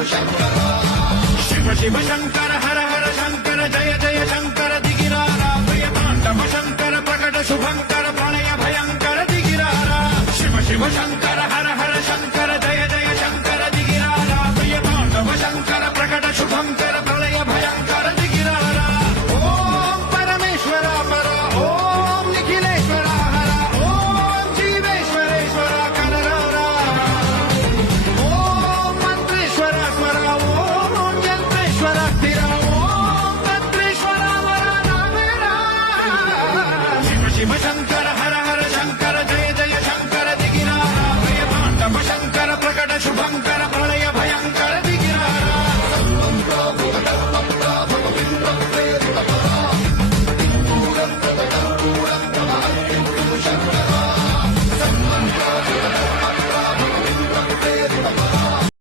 शिव शिव शंकर हर हर शंकर जय जय शंकर दिगिरारा भय तांडव शंकर प्रकट शुभंकर प्रणय भयंकर दिगिरारा शिव शिव शंकर हर